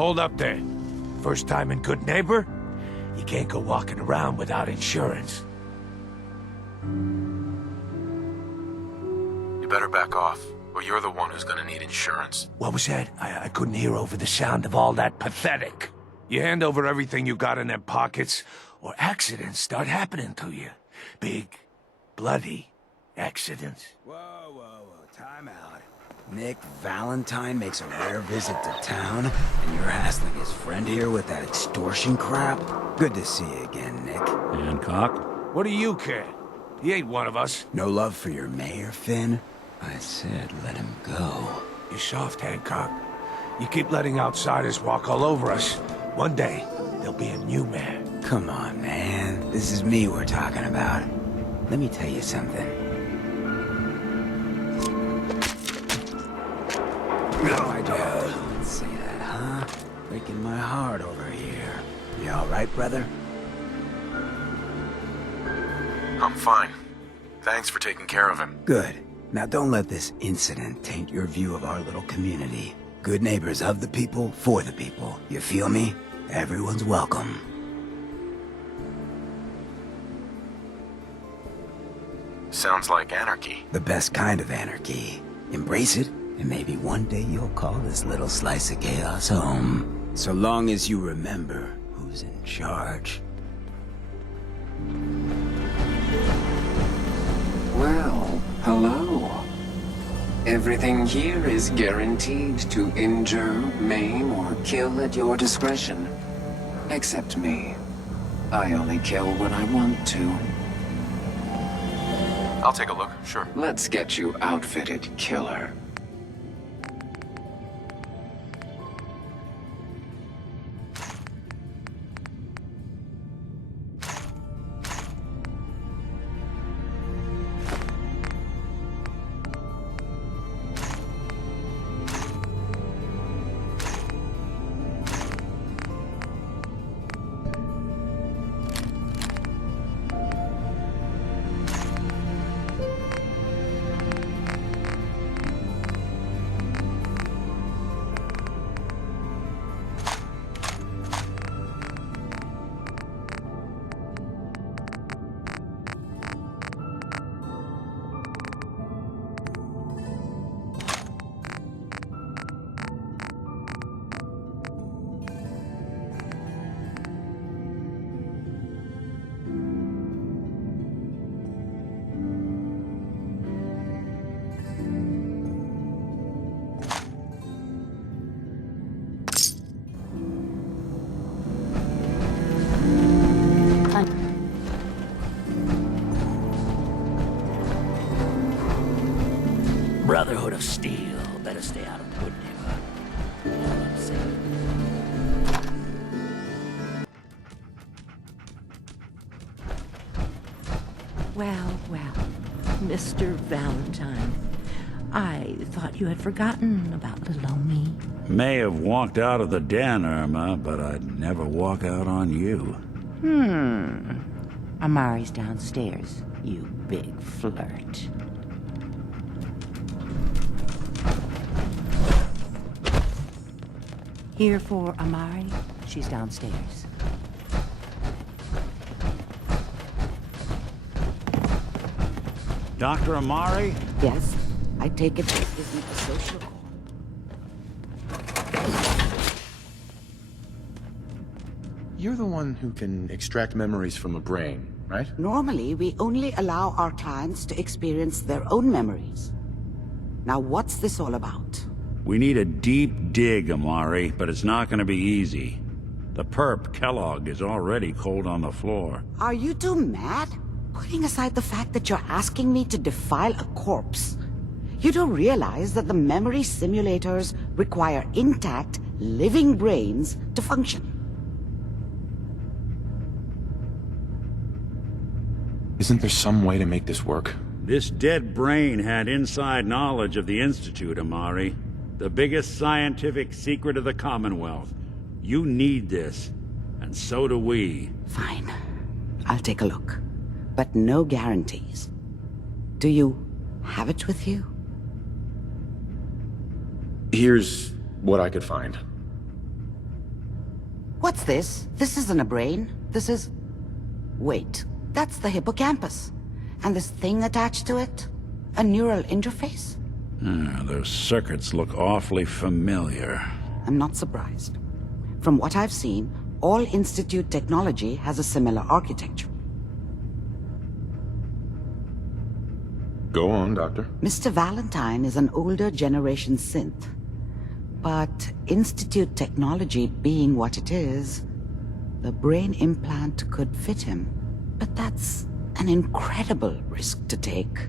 Hold up there. First time in Good Neighbor? You can't go walking around without insurance. You better back off, or you're the one who's gonna need insurance. What was that? I couldn't hear over the sound of all that pathetic. You hand over everything you got in them pockets, or accidents start happening to you. Big, bloody accidents. Whoa, time out. Nick Valentine makes a rare visit to town, and you're hassling his friend here with that extortion crap? Good to see you again, Nick. Hancock? What do you care? He ain't one of us. No love for your mayor, Finn? I said let him go. You're soft, Hancock. You keep letting outsiders walk all over us. One day, there'll be a new man. Come on, man. This is me we're talking about. Let me tell you something. No, I don't say that, huh? Breaking my heart over here. You all right, brother? I'm fine. Thanks for taking care of him. Good. Now don't let this incident taint your view of our little community. Good neighbors of the people, for the people. You feel me? Everyone's welcome. Sounds like anarchy. The best kind of anarchy. Embrace it, and maybe one day you'll call this little slice of chaos home. So long as you remember who's in charge. Well, hello. Everything here is guaranteed to injure, maim, or kill at your discretion. Except me. I only kill when I want to. I'll take a look, sure. Let's get you outfitted, killer. Brotherhood of Steel. Better stay out of Good Neighbor. All I'm saying. Well, Mr. Valentine. I thought you had forgotten about little old me. May have walked out of the den, Irma, but I'd never walk out on you. Amari's downstairs, you big flirt. Here for Amari. She's downstairs. Dr. Amari? Yes, I take it this isn't a social call. You're the one who can extract memories from a brain, right? Normally, we only allow our clients to experience their own memories. Now, what's this all about? We need a deep dig, Amari, but it's not gonna be easy. The perp, Kellogg, is already cold on the floor. Are you two mad? Putting aside the fact that you're asking me to defile a corpse, you don't realize that the memory simulators require intact, living brains to function. Isn't there some way to make this work? This dead brain had inside knowledge of the Institute, Amari. The biggest scientific secret of the Commonwealth. You need this, and so do we. Fine. I'll take a look. But no guarantees. Do you have it with you? Here's what I could find. What's this? This isn't a brain. This is... Wait, that's the hippocampus. And this thing attached to it? A neural interface? Those circuits look awfully familiar. I'm not surprised. From what I've seen, all Institute technology has a similar architecture. Go on, Doctor. Mr. Valentine is an older generation synth. But Institute technology being what it is, the brain implant could fit him. But that's an incredible risk to take.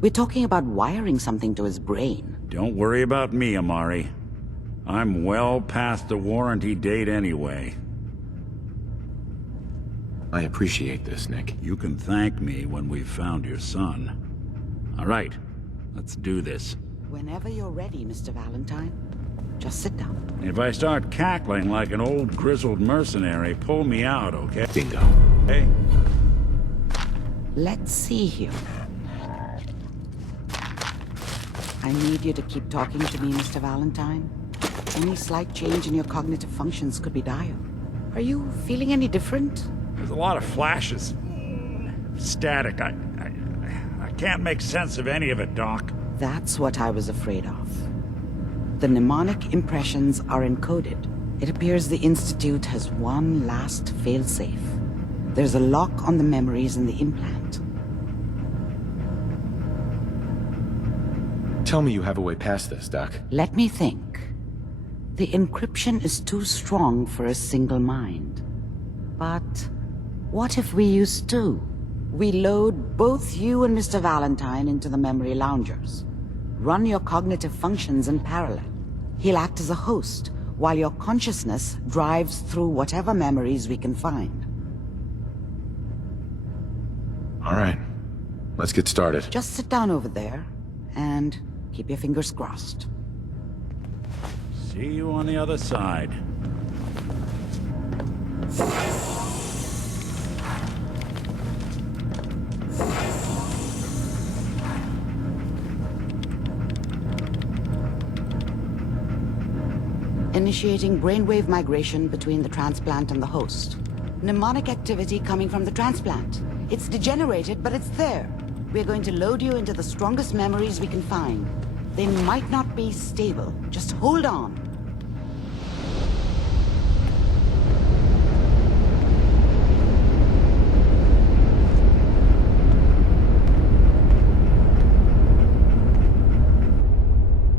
We're talking about wiring something to his brain. Don't worry about me, Amari. I'm well past the warranty date anyway. I appreciate this, Nick. You can thank me when we've found your son. All right, let's do this. Whenever you're ready, Mr. Valentine. Just sit down. If I start cackling like an old grizzled mercenary, pull me out, okay? Bingo. Hey? Let's see here. I need you to keep talking to me, Mr. Valentine. Any slight change in your cognitive functions could be dire. Are you feeling any different? There's a lot of flashes. Static. I can't make sense of any of it, Doc. That's what I was afraid of. The mnemonic impressions are encoded. It appears the Institute has one last failsafe. There's a lock on the memories in the implant. Tell me you have a way past this, Doc. Let me think. The encryption is too strong for a single mind. But what if we use two? We load both you and Mr. Valentine into the memory loungers. Run your cognitive functions in parallel. He'll act as a host, while your consciousness drives through whatever memories we can find. All right. Let's get started. Just sit down over there, and keep your fingers crossed. See you on the other side. Initiating brainwave migration between the transplant and the host. Mnemonic activity coming from the transplant. It's degenerated, but it's there. We're going to load you into the strongest memories we can find. They might not be stable. Just hold on.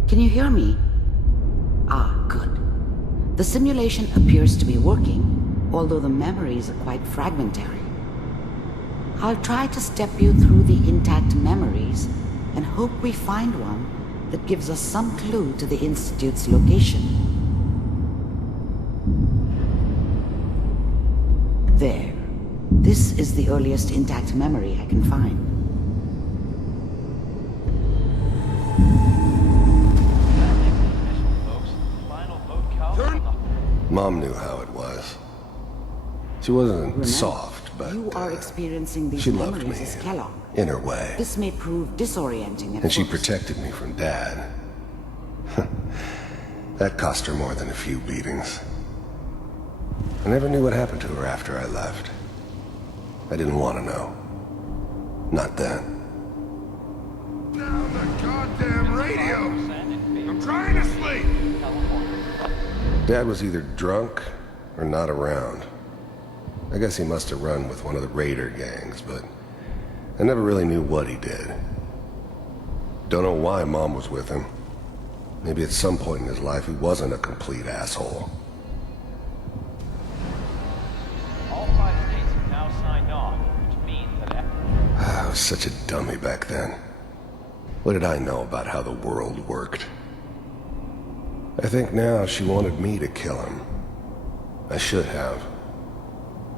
Can you hear me? Ah, good. The simulation appears to be working, although the memories are quite fragmentary. I'll try to step you through the intact memories and hope we find one that gives us some clue to the Institute's location. There. This is the earliest intact memory I can find. Mom knew how it was. She wasn't Remember, soft, but you are experiencing these she loved memories me as Kellogg. in her way. This may prove disorienting at And she first. protected me from Dad. That cost her more than a few beatings. I never knew what happened to her after I left. I didn't want to know. Not then. Down the goddamn radio! I'm trying to sleep! Dad was either drunk or not around. I guess he must have run with one of the raider gangs, but I never really knew what he did. Don't know why Mom was with him. Maybe at some point in his life he wasn't a complete asshole. All 5 states have now signed on, which means that... I was such a dummy back then. What did I know about how the world worked? I think now she wanted me to kill him. I should have.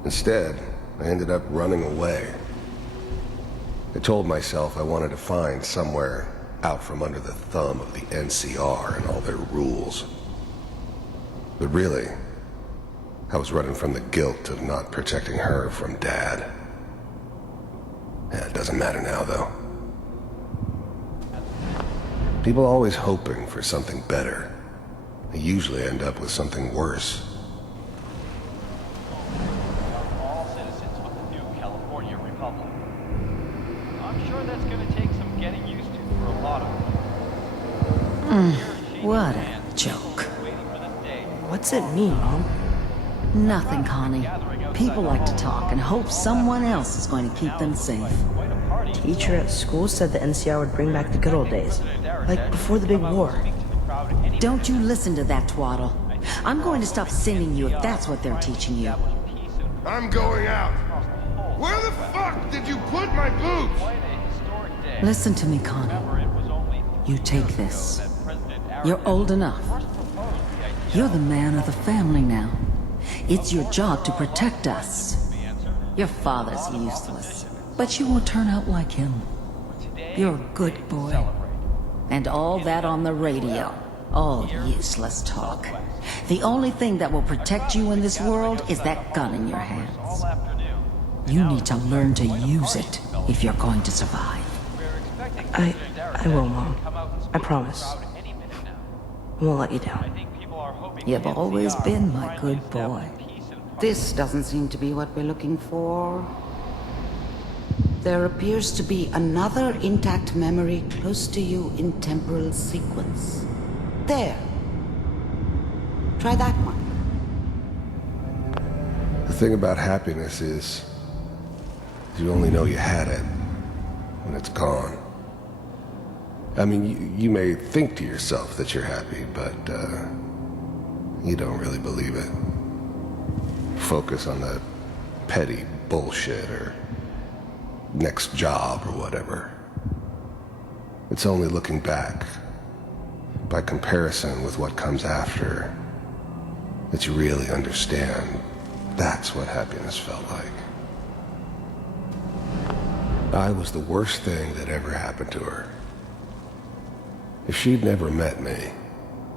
Instead, I ended up running away. I told myself I wanted to find somewhere out from under the thumb of the NCR and all their rules. But really, I was running from the guilt of not protecting her from Dad. Yeah, it doesn't matter now, though. People are always hoping for something better. They usually end up with something worse. What a joke. What's it mean, Mom? Nothing, Connie. People like to talk and hope someone else is going to keep them safe. Teacher at school said the NCR would bring back the good old days. Like before the big war. Don't you listen to that twaddle. I'm going to stop singing you if that's what they're teaching you. I'm going out. Where the fuck did you put my boots? Listen to me, Connie. You take this. You're old enough. You're the man of the family now. It's your job to protect us. Your father's useless, but you won't turn out like him. You're a good boy. And all that on the radio. All useless talk. The only thing that will protect you in this world is that gun in your hands. You need to learn to use it if you're going to survive. I will, Mom. I promise. I won't let you down. You've always been my good boy. This doesn't seem to be what we're looking for. There appears to be another intact memory close to you in temporal sequence. There. Try that one. The thing about happiness is, you only know you had it when it's gone. I mean, you may think to yourself that you're happy, but you don't really believe it. Focus on the petty bullshit or next job or whatever. It's only looking back, by comparison with what comes after, that you really understand that's what happiness felt like. I was the worst thing that ever happened to her. If she'd never met me,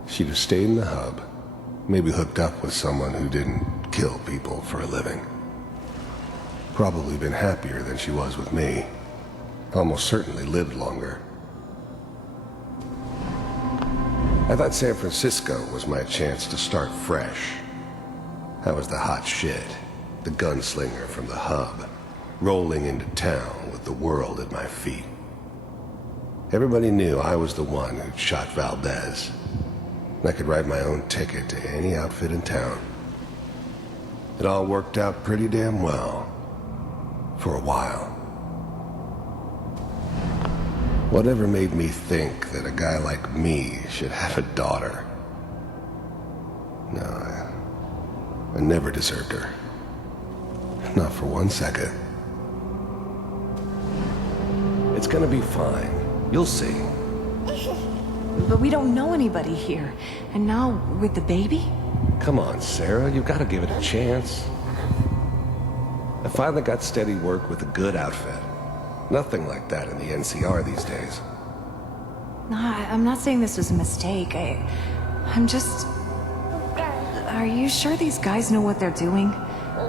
she'd have stayed in the hub, maybe hooked up with someone who didn't kill people for a living. Probably been happier than she was with me. Almost certainly lived longer. I thought San Francisco was my chance to start fresh. I was the hot shit, the gunslinger from the hub, rolling into town with the world at my feet. Everybody knew I was the one who'd shot Valdez. I could write my own ticket to any outfit in town. It all worked out pretty damn well. For a while. Whatever made me think that a guy like me should have a daughter? No, I never deserved her. Not for 1 second. It's gonna be fine. You'll see. But we don't know anybody here. And now, with the baby? Come on, Sarah, you've got to give it a chance. I finally got steady work with a good outfit. Nothing like that in the NCR these days. No, I'm not saying this was a mistake. I'm just... Are you sure these guys know what they're doing?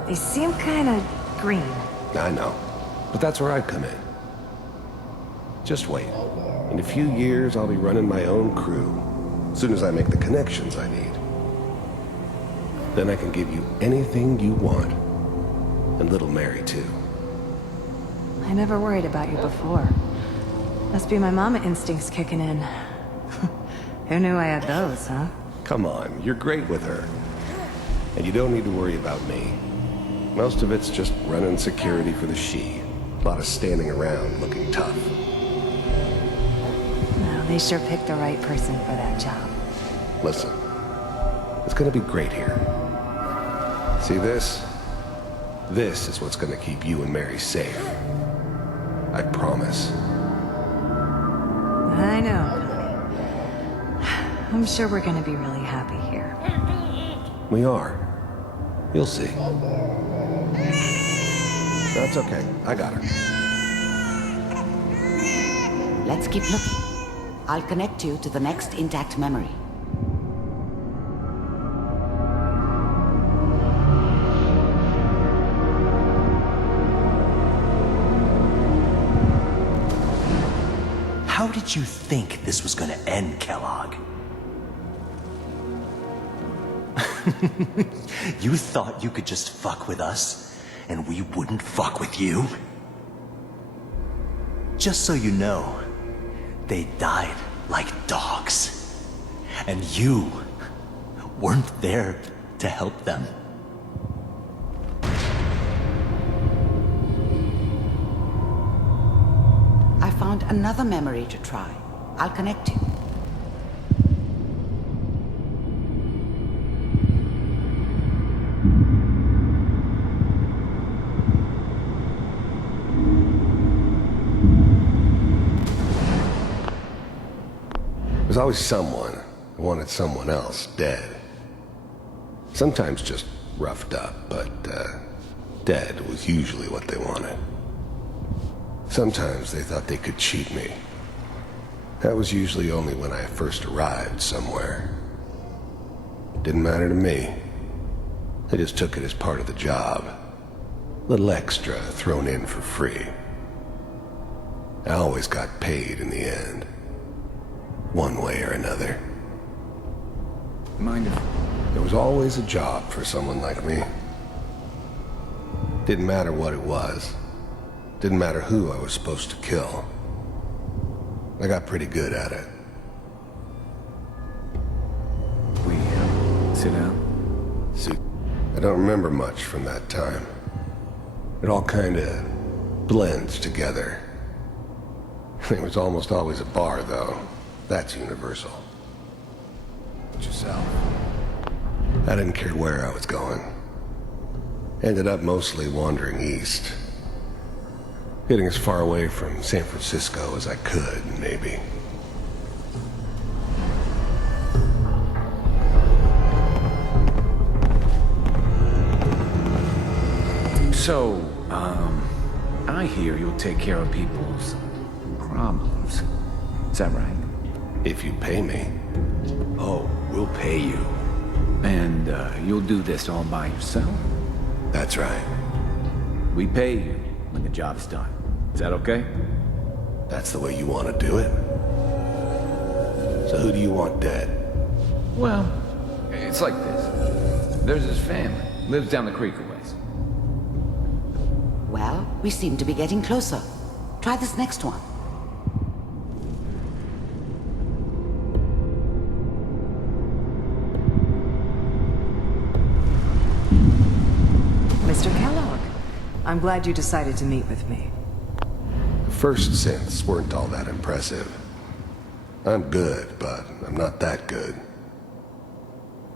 They seem kinda green. I know, but that's where I'd come in. Just wait. In a few years, I'll be running my own crew. As soon as I make the connections I need. Then I can give you anything you want. And little Mary, too. I never worried about you before. Must be my mama instincts kicking in. Who knew I had those, huh? Come on, you're great with her. And you don't need to worry about me. Most of it's just running security for the she. A lot of standing around looking tough. No, they sure picked the right person for that job. Listen, it's gonna be great here. See this? This is what's gonna keep you and Mary safe. I promise. I know. I'm sure we're gonna be really happy here. We are. You'll see. That's okay. I got her. Let's keep looking. I'll connect you to the next intact memory. How did you think this was gonna end, Kellogg? You thought you could just fuck with us, and we wouldn't fuck with you? Just so you know, they died like dogs. And you weren't there to help them. I found another memory to try. I'll connect you. There's always someone who wanted someone else dead. Sometimes just roughed up, but dead was usually what they wanted. Sometimes they thought they could cheat me. That was usually only when I first arrived somewhere. Didn't matter to me. I just took it as part of the job. Little extra thrown in for free. I always got paid in the end. One way or another. Mind if... There was always a job for someone like me. Didn't matter what it was. Didn't matter who I was supposed to kill. I got pretty good at it. We, sit down? See, I don't remember much from that time. It all kinda blends together. There was almost always a bar, though. That's universal. But yourself? I didn't care where I was going. Ended up mostly wandering east. Getting as far away from San Francisco as I could, maybe. So, I hear you'll take care of people's problems. Is that right? If you pay me. Oh, we'll pay you. And, you'll do this all by yourself? That's right. We pay you when the job's done. Is that okay? That's the way you want to do it? So who do you want dead? Well, it's like this. There's his family. Lives down the creek a ways. Well, we seem to be getting closer. Try this next one. Mr. Kellogg, I'm glad you decided to meet with me. First synths weren't all that impressive. I'm good, but I'm not that good.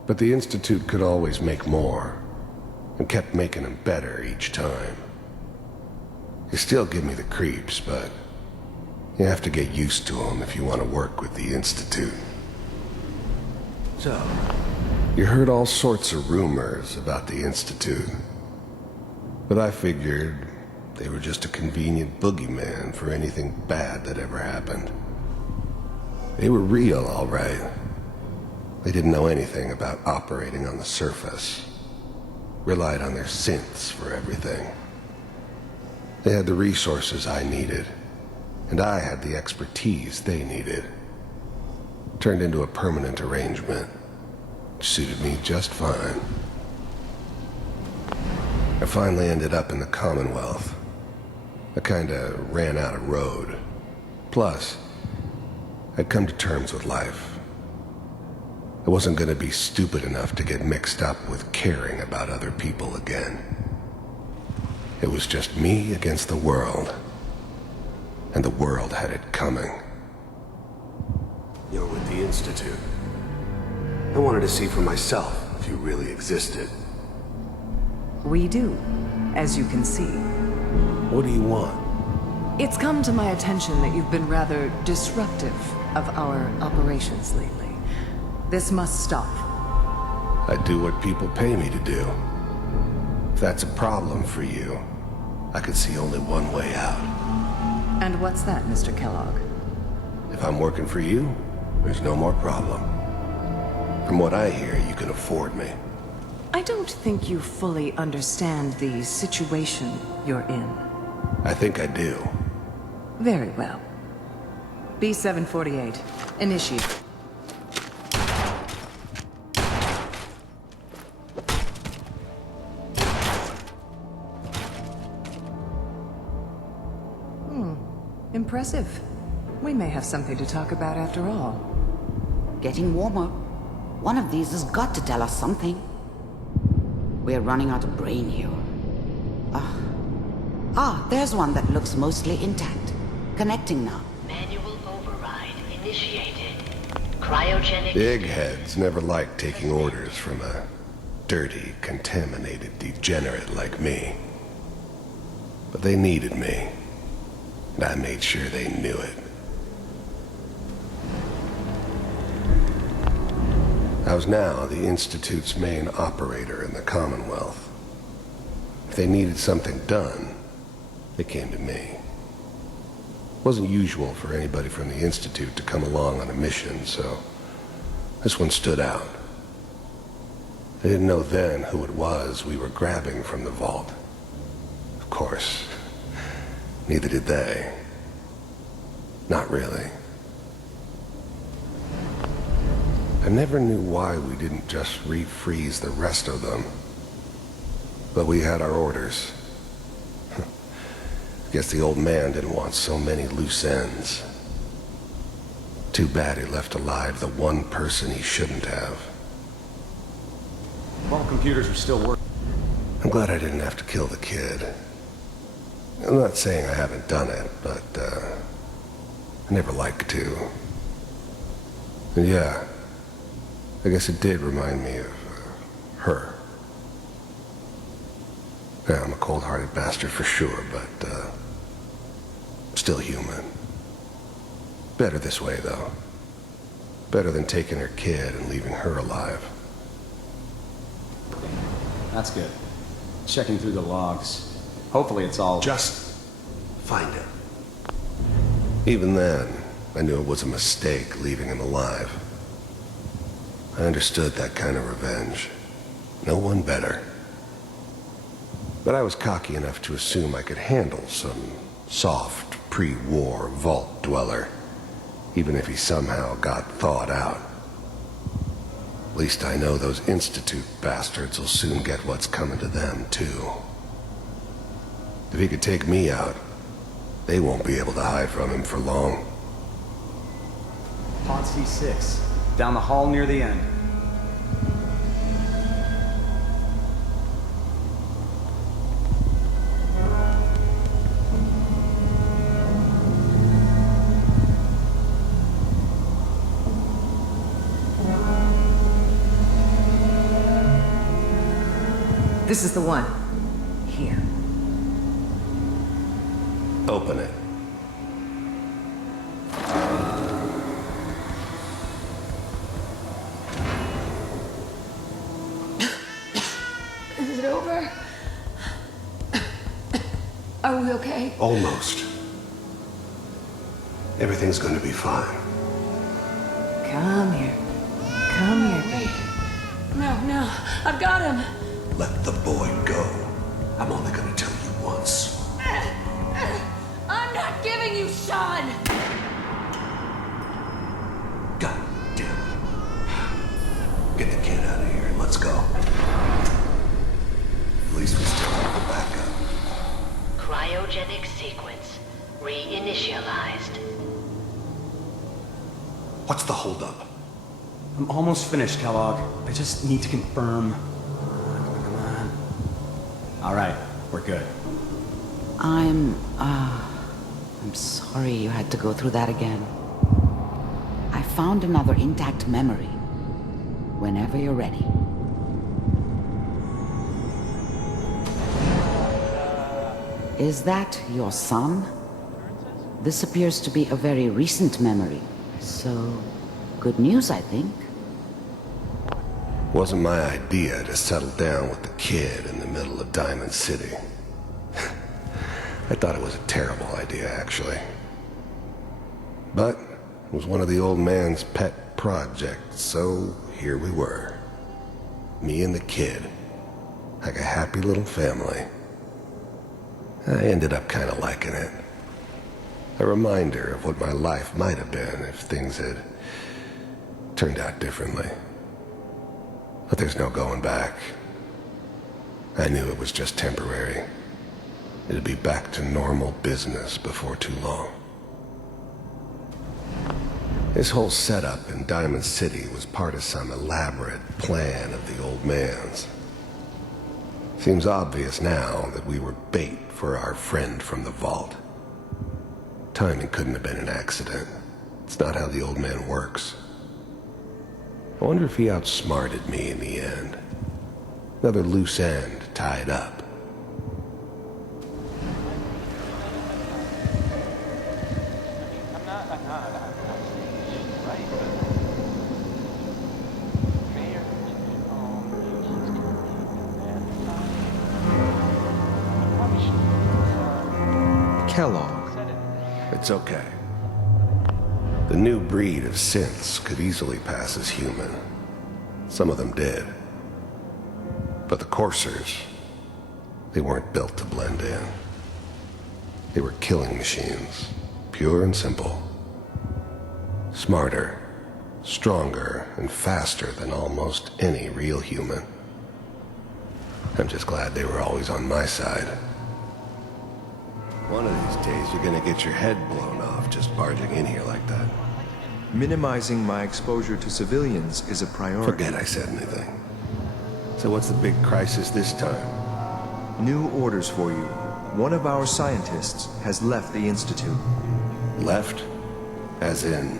But the Institute could always make more, and kept making them better each time. They still give me the creeps, but you have to get used to them if you want to work with the Institute. So, you heard all sorts of rumors about the Institute. But I figured they were just a convenient boogeyman for anything bad that ever happened. They were real, all right. They didn't know anything about operating on the surface. Relied on their synths for everything. They had the resources I needed, and I had the expertise they needed. Turned into a permanent arrangement, which suited me just fine. I finally ended up in the Commonwealth. I kinda ran out of road. Plus, I'd come to terms with life. I wasn't gonna be stupid enough to get mixed up with caring about other people again. It was just me against the world. And the world had it coming. You're with the Institute. I wanted to see for myself if you really existed. We do, as you can see. What do you want? It's come to my attention that you've been rather disruptive of our operations lately. This must stop. I do what people pay me to do. If that's a problem for you, I could see only one way out. And what's that, Mr. Kellogg? If I'm working for you, there's no more problem. From what I hear, you can afford me. I don't think you fully understand the situation you're in. I think I do. Very well. B-748, initiate. Impressive. We may have something to talk about after all. Getting warmer. One of these has got to tell us something. We're running out of brain here. There's one that looks mostly intact. Connecting now. Manual override initiated. Cryogenic... The eggheads never liked taking orders from a dirty, contaminated degenerate like me. But they needed me, and I made sure they knew it. I was now the Institute's main operator in the Commonwealth. If they needed something done, they came to me. It wasn't usual for anybody from the Institute to come along on a mission, so this one stood out. I didn't know then who it was we were grabbing from the vault. Of course, neither did they. Not really. I never knew why we didn't just refreeze the rest of them. But we had our orders. Guess the old man didn't want so many loose ends. Too bad he left alive the one person he shouldn't have. All computers are still working. I'm glad I didn't have to kill the kid. I'm not saying I haven't done it, but, I never like to. And yeah, I guess it did remind me of, her. Yeah, I'm a cold-hearted bastard for sure, but, still human. Better this way, though. Better than taking her kid and leaving her alive. That's good. Checking through the logs. Hopefully it's all... Just find him. Even then, I knew it was a mistake leaving him alive. I understood that kind of revenge. No one better. But I was cocky enough to assume I could handle some soft, pre-war vault dweller, even if he somehow got thawed out. At least I know those Institute bastards will soon get what's coming to them, too. If he could take me out, they won't be able to hide from him for long. Pod C6, down the hall near the end. This is the one. Here. Open it. Is it over? Are we okay? Almost. Everything's gonna be fine. Come here. Come here, baby. No, I've got him. Let the boy go. I'm only gonna tell you once. I'm not giving you Sean! God damn it. Get the kid out of here and let's go. At least we still have the backup. Cryogenic sequence reinitialized. What's the holdup? I'm almost finished, Kellogg. I just need to confirm. Come on. All right, we're good. I'm sorry you had to go through that again. I found another intact memory. Whenever you're ready. Is that your son? This appears to be a very recent memory, so good news, I think. Wasn't my idea to settle down with the kid in the middle of Diamond City. I thought it was a terrible idea, actually. But it was one of the old man's pet projects, so here we were. Me and the kid, like a happy little family. I ended up kind of liking it. A reminder of what my life might have been if things had turned out differently. But there's no going back. I knew it was just temporary. It'd be back to normal business before too long. This whole setup in Diamond City was part of some elaborate plan of the old man's. Seems obvious now that we were bait for our friend from the vault. Timing couldn't have been an accident. It's not how the old man works. I wonder if he outsmarted me in the end. Another loose end tied up. Kellogg. It's okay. The new breed of synths could easily pass as human. Some of them did. But the coursers, they weren't built to blend in. They were killing machines, pure and simple. Smarter, stronger, and faster than almost any real human. I'm just glad they were always on my side. One of these days, you're gonna get your head blown off just barging in here like that. Minimizing my exposure to civilians is a priority. Forget I said anything. So what's the big crisis this time? New orders for you. One of our scientists has left the Institute. Left? As in?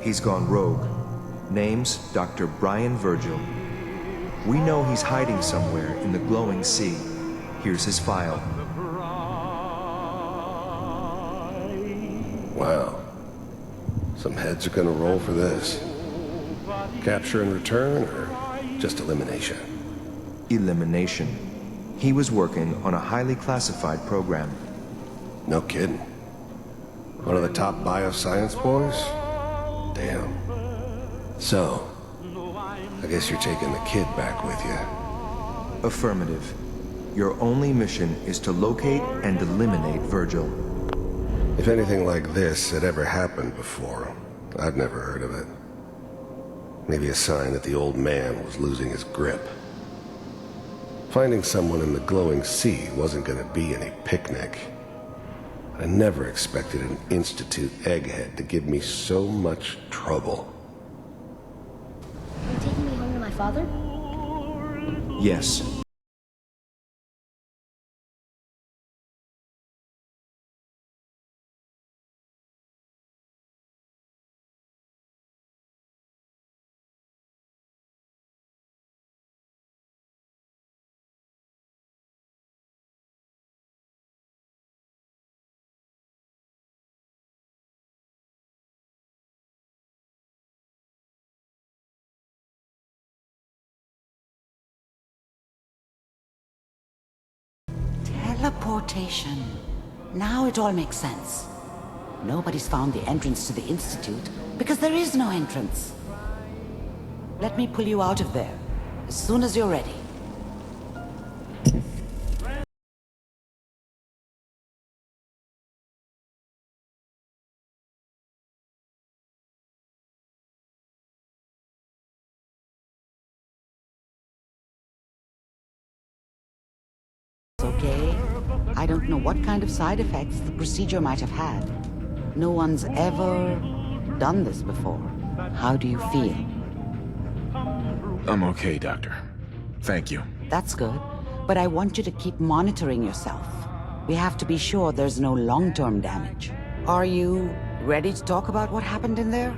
He's gone rogue. Name's Dr. Brian Virgil. We know he's hiding somewhere in the glowing sea. Here's his file. Wow. Some heads are gonna roll for this. Capture and return, or just elimination? Elimination. He was working on a highly classified program. No kidding. One of the top bioscience boys? Damn. So, I guess you're taking the kid back with you. Affirmative. Your only mission is to locate and eliminate Virgil. If anything like this had ever happened before, I'd never heard of it. Maybe a sign that the old man was losing his grip. Finding someone in the glowing sea wasn't gonna be any picnic. I never expected an Institute egghead to give me so much trouble. Are you taking me home to my father? Yes. Teleportation. Now it all makes sense. Nobody's found the entrance to the Institute because there is no entrance. Let me pull you out of there as soon as you're ready. Okay? I don't know what kind of side effects the procedure might have had. No one's ever done this before. How do you feel? I'm okay, Doctor. Thank you. That's good, but I want you to keep monitoring yourself. We have to be sure there's no long-term damage. Are you ready to talk about what happened in there?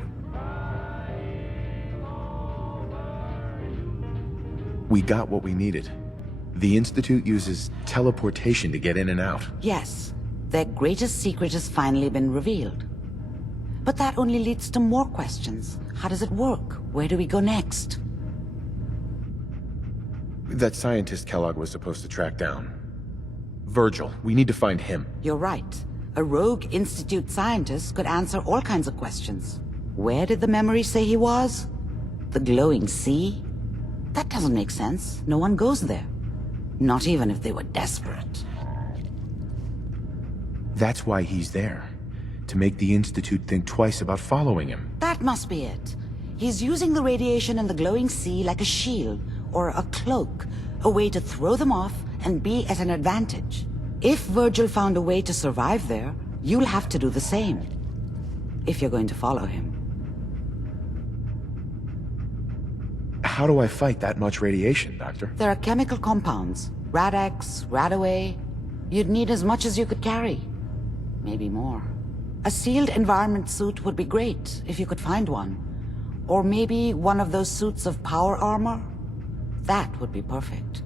We got what we needed. The Institute uses teleportation to get in and out. Yes, their greatest secret has finally been revealed. But that only leads to more questions. How does it work? Where do we go next? That scientist Kellogg was supposed to track down. Virgil, we need to find him. You're right. A rogue Institute scientist could answer all kinds of questions. Where did the memory say he was? The glowing sea? That doesn't make sense. No one goes there. Not even if they were desperate. That's why he's there. To make the Institute think twice about following him. That must be it. He's using the radiation in the glowing sea like a shield or a cloak, a way to throw them off and be at an advantage. If Virgil found a way to survive there, you'll have to do the same. If you're going to follow him. how do I fight that much radiation, Doctor? There are chemical compounds. Rad-X, Radaway. You'd need as much as you could carry. Maybe more. A sealed environment suit would be great, if you could find one. Or maybe one of those suits of power armor? That would be perfect.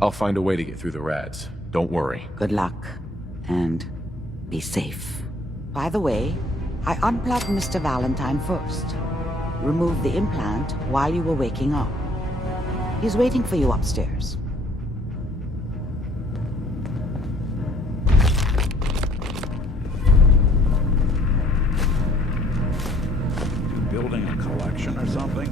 I'll find a way to get through the rads. Don't worry. Good luck. And be safe. By the way, I unplugged Mr. Valentine first. Removed the implant while you were waking up. He's waiting for you upstairs. Building a collection or something?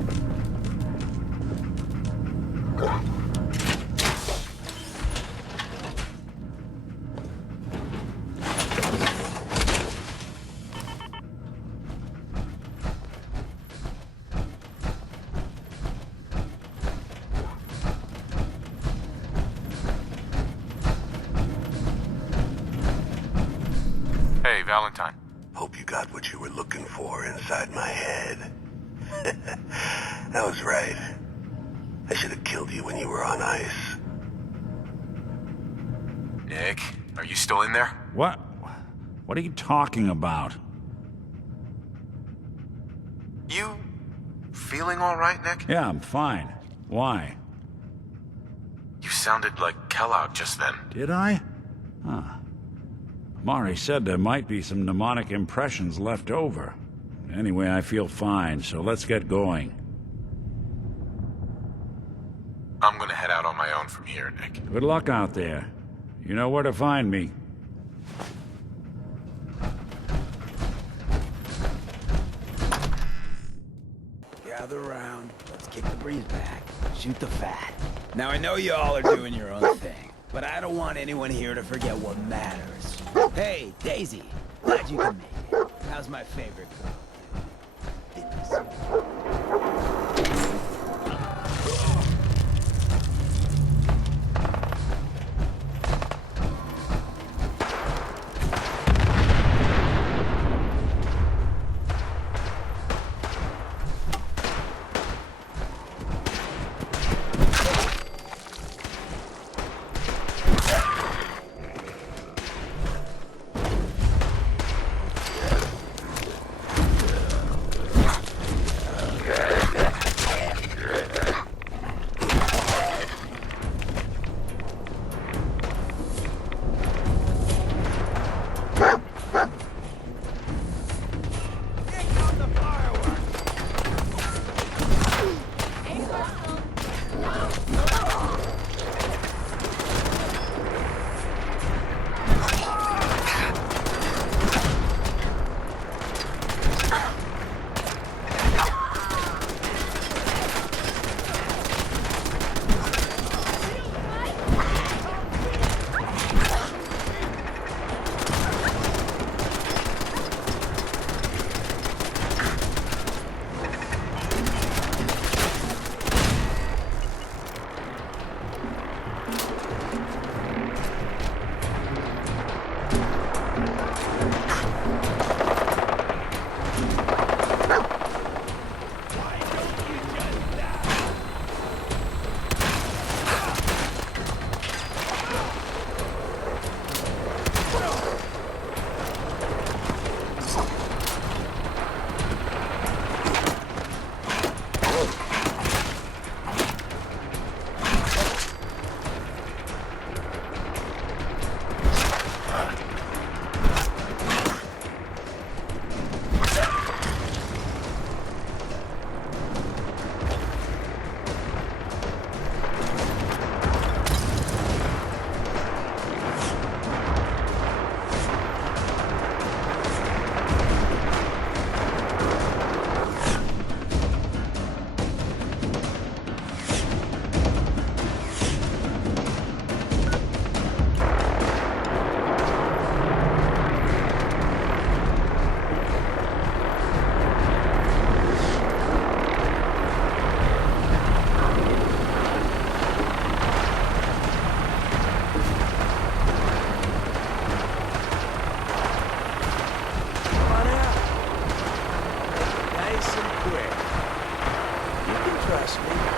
Hey, Valentine. Hope you got what you were looking for inside my head. I was right. I should have killed you when you were on ice. Nick, are you still in there? What? What are you talking about? You feeling all right, Nick? Yeah, I'm fine. Why? You sounded like Kellogg just then. Did I? Huh. Mari said there might be some mnemonic impressions left over. Anyway, I feel fine, so let's get going. I'm gonna head out on my own from here, Nick. Good luck out there. You know where to find me. Gather around. Let's kick the breeze back. Shoot the fat. Now I know y'all are doing your own thing, but I don't want anyone here to forget what matters. Hey, Daisy. Glad you can make it. How's my favorite girl? Trust me.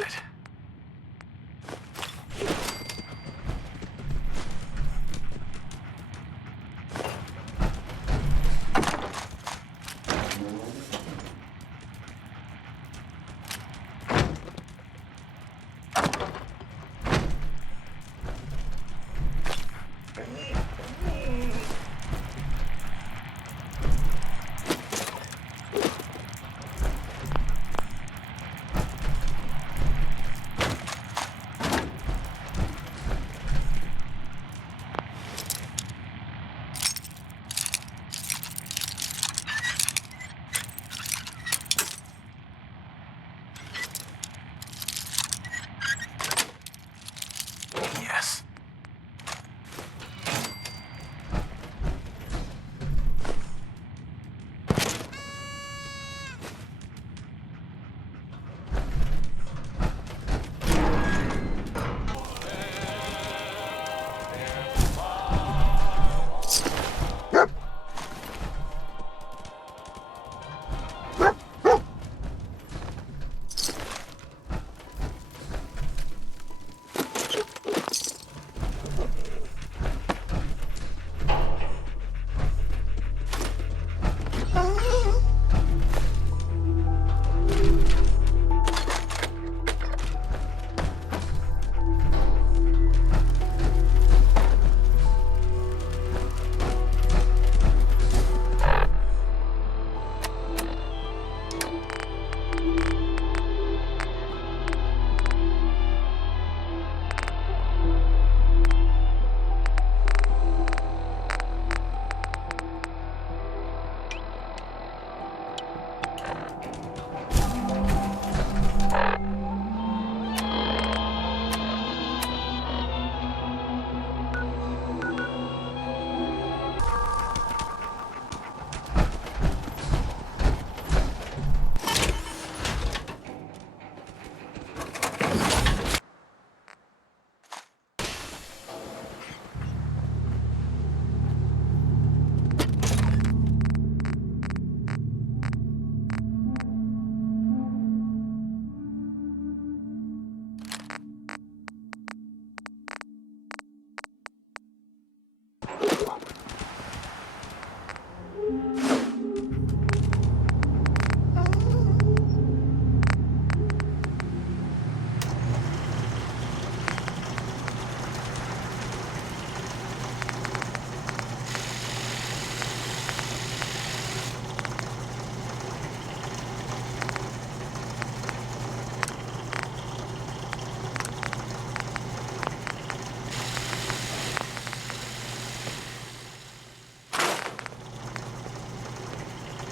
Got it. Yes.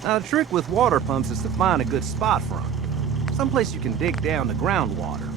Now, the trick with water pumps is to find a good spot for them. Someplace you can dig down to groundwater.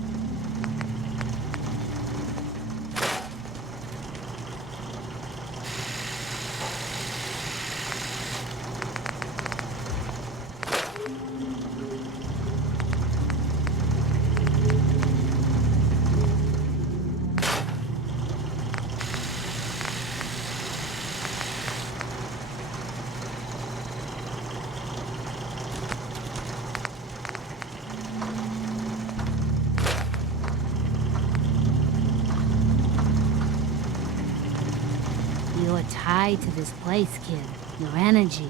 You're tied to this place, kid. Your energy.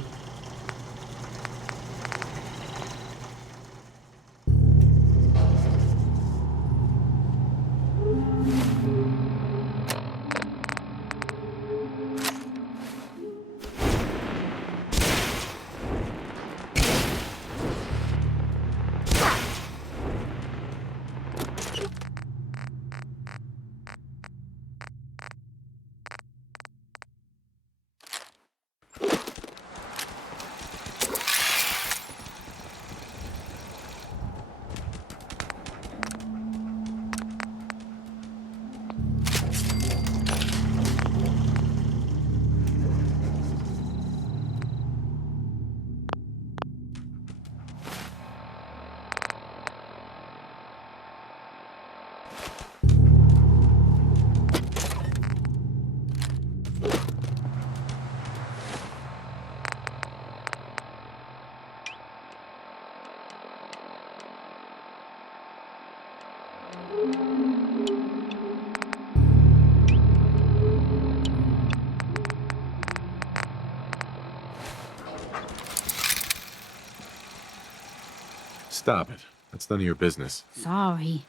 Stop it. That's none of your business. Sorry.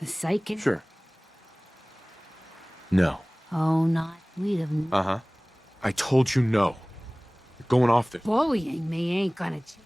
The psychic? Sure. No. Oh, not. We'd have... Uh-huh. I told you no. You're going off this. Bullying me ain't gonna change.